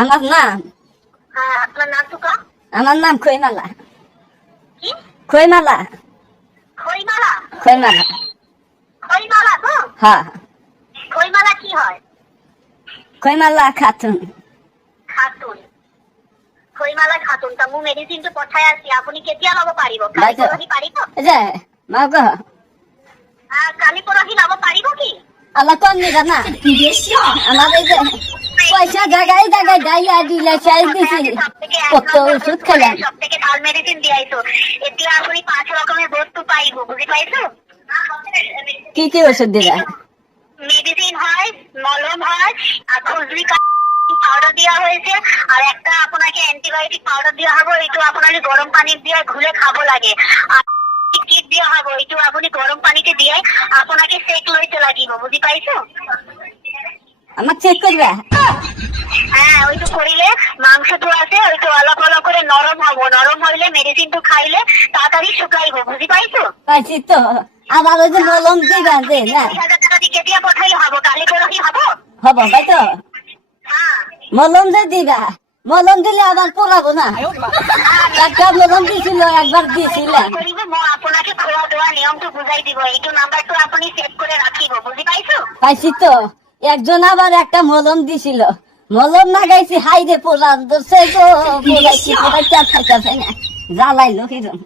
আমার নাম হ্যাঁ, আপনার নাম তো কা? আমার নাম খৈমালা। কি? খৈমালা। খইমালা? খৈমালা। খইমালা তো? হ্যাঁ। খইমালা কি হয়? খৈমালা খাতুন। খাতুন। খইমালা খাতুন তা মু মেডিসিন তো পঠাই আছি, আপুনি কেতিয়া লব পাৰিব? কালি বাইদেউ। পৰহি পাৰিব? এই যে মা গো কালি পৰহি লব পাৰিব কি? আল্লাহ কম নিবা না আমার এই যে পয়সা জায়গায় জায়গায় গাইলা দিলে চাই দিছি কত ওষুধ খেলাম। সব থেকে ভাল মেডিসিন দিয়াইছো। এতিয়া আপুনি 5 রকমের বস্তু পাইব, বুঝি পাইছো? কি কি ওষুধ দিলা? মেডিসিন হয়, মলম হয়, আর খুজলি পাউডার দেওয়া হয়েছে, আর একটা আপনাকে অ্যান্টিবায়োটিক পাউডার দেওয়া হবে, এইটো আপনাকে গরম পানি দিয়ে ঘুলে খাবো লাগে। আর কিট দেওয়া হবে, এইটো আপনি গরম পানিতে দিয়ে আপনাকে সেক লইতে লাগিব, বুঝি পাইছো? আমার চেক করবা? হ্যাঁ, ওইটু করিলে মাংসটো আছে ওইটু অলপ অলপ করে নরম হবো, নরম হইলে মেডিসিনটো খাইলে তাড়াতাড়ি শুকাইব, বুঝি পাইছো? পাইছি তো। আবার ওই যে মলম দিবা যে না 20,000 টাকা দিয়ে কেতিয়া পঠাইলে হবো? কালি পরহি হবো? হব তাই তো। হ্যাঁ। মলম যে দিবা, মলম দিলে আবার পড়াবো না। একটা মলম দিছিল একবার দিছিলাম। করিব, আপনাকে খোয়া দেওয়া নিয়মটো বুঝাই দিব, এইটো নাম্বারটো আপনি সেভ করে রাখিব, বুঝি পাইছো? পাইছি তো। একজন আবার একটা মলম দিছিল, মলম না গাইছি হাই রে পোড়ান ধরছে তো পোড়াইছি পোড়াইতে আর খাইতেছে না, জ্বালাইলো কিরম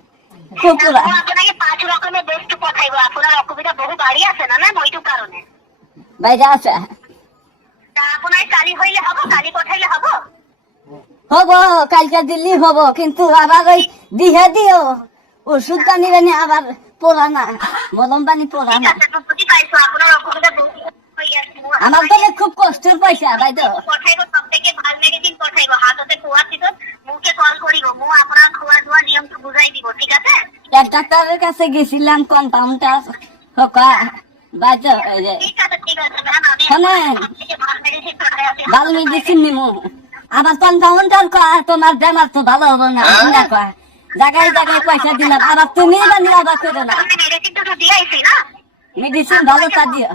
খুব পোড়া। আপনাকে 5 রকমের বস্তু পাঠাইবো, আপনার অসুবিধা বহু বাড়ি আছে না ম্যাম, ওইটু কারণে। বাইরে আছে তা আপনার কালি হইলে হবো? কালি পাঠাইলে হবো? হব, কালকে দিল্লি হব, কিন্তু আবার ওই দিহে দিও ওষুধ পানি বানি আবার পোড়া না, মলম পানি পোড়া ঠিক না। আছে, তো বুঝি পাইছো আপনার অসুবিধা বহু হইয়াছে। আমার তো খুব কষ্টের পয়সা বাইদো। পঠাইবো, সব থেকে ভাল মেডিসিন পঠাইবো, হাততে খোয়া ছিল, মুখে কল করিব, মু আপনার খোয়া দেওয়া নিয়মটা বুঝাই দিব, ঠিক আছে? এক ডাক্তারের কাছে গেছিলাম কম্পাউন্ডার বাইদো এই যে ঠিক আছে, ঠিক আছে ম্যাম, আমি শোনেন সব থেকে ভাল মেডিসিন পঠাই আছি। ভালো মেডিসিন নিমু, আবার কম্পাউন্ডার কয় তোমার বেমার তো ভালো হবো না, না কয় জায়গায় জায়গায় পয়সা দিলাম, আবার তুমি বানি আবার করো না। আমি মেডিসিনটা তো দিয়াইছি না? মেডিসিন ভালো তা দিও।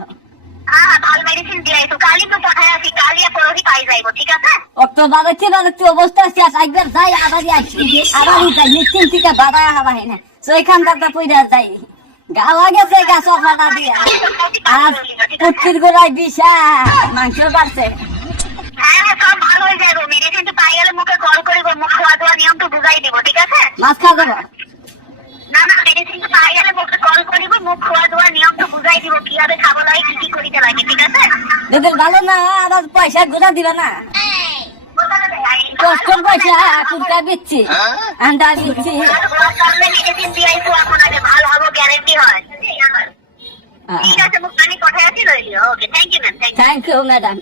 হ্যাঁ, ভাল মেডিসিন দিয়াইছো, কালি তো পঠাই আছি, কালি আর পরহি পাই যাইবো, ঠিক আছে? অক্টোবর অবস্থা শেষ, একবার যাই আবারই আসি, আবারই যাই নিশ্চিন থেকে বাধা হওয়া হয় না, সেইখান থেকে পইরা যাই গাওয়া গেছে গাছ ফাটা দিয়া, আর পুটকির গোড়ায় বিষা মাংস বাড়ছে। হ্যাঁ, সব ভালো হয়ে যাবে, মেডিসিন তো পাই গেলে মুখে কল করিব, মুখ খোয়া দেওয়া নিয়ম তো বুঝাই দিব, ঠিক আছে? মাছ খাওয়া দেবো? না না, মেডিসিন তো পাই গেলে মুখে কল করিব, মুখ খোয়া দেওয়া নিয়ম তো বুঝাই দিব, কিভাবে খাবো লাগে, কি কি করিতে লাগে, ঠিক আছে? যদি ভালো না হয় আবার পয়সা ঘুরা দিবে না, কষ্টের পয়সা কুরকা দিচ্ছি, আন্ডা দিচ্ছি। মেডিসিন দিয়াইছো আপনাকে, ভালো হবো গ্যারেন্টি হয়। ঠিক আছে, মুখ পানি পাঠাই আছি, রইলি। Okay, thank you ma'am, thank you. Thank you madam.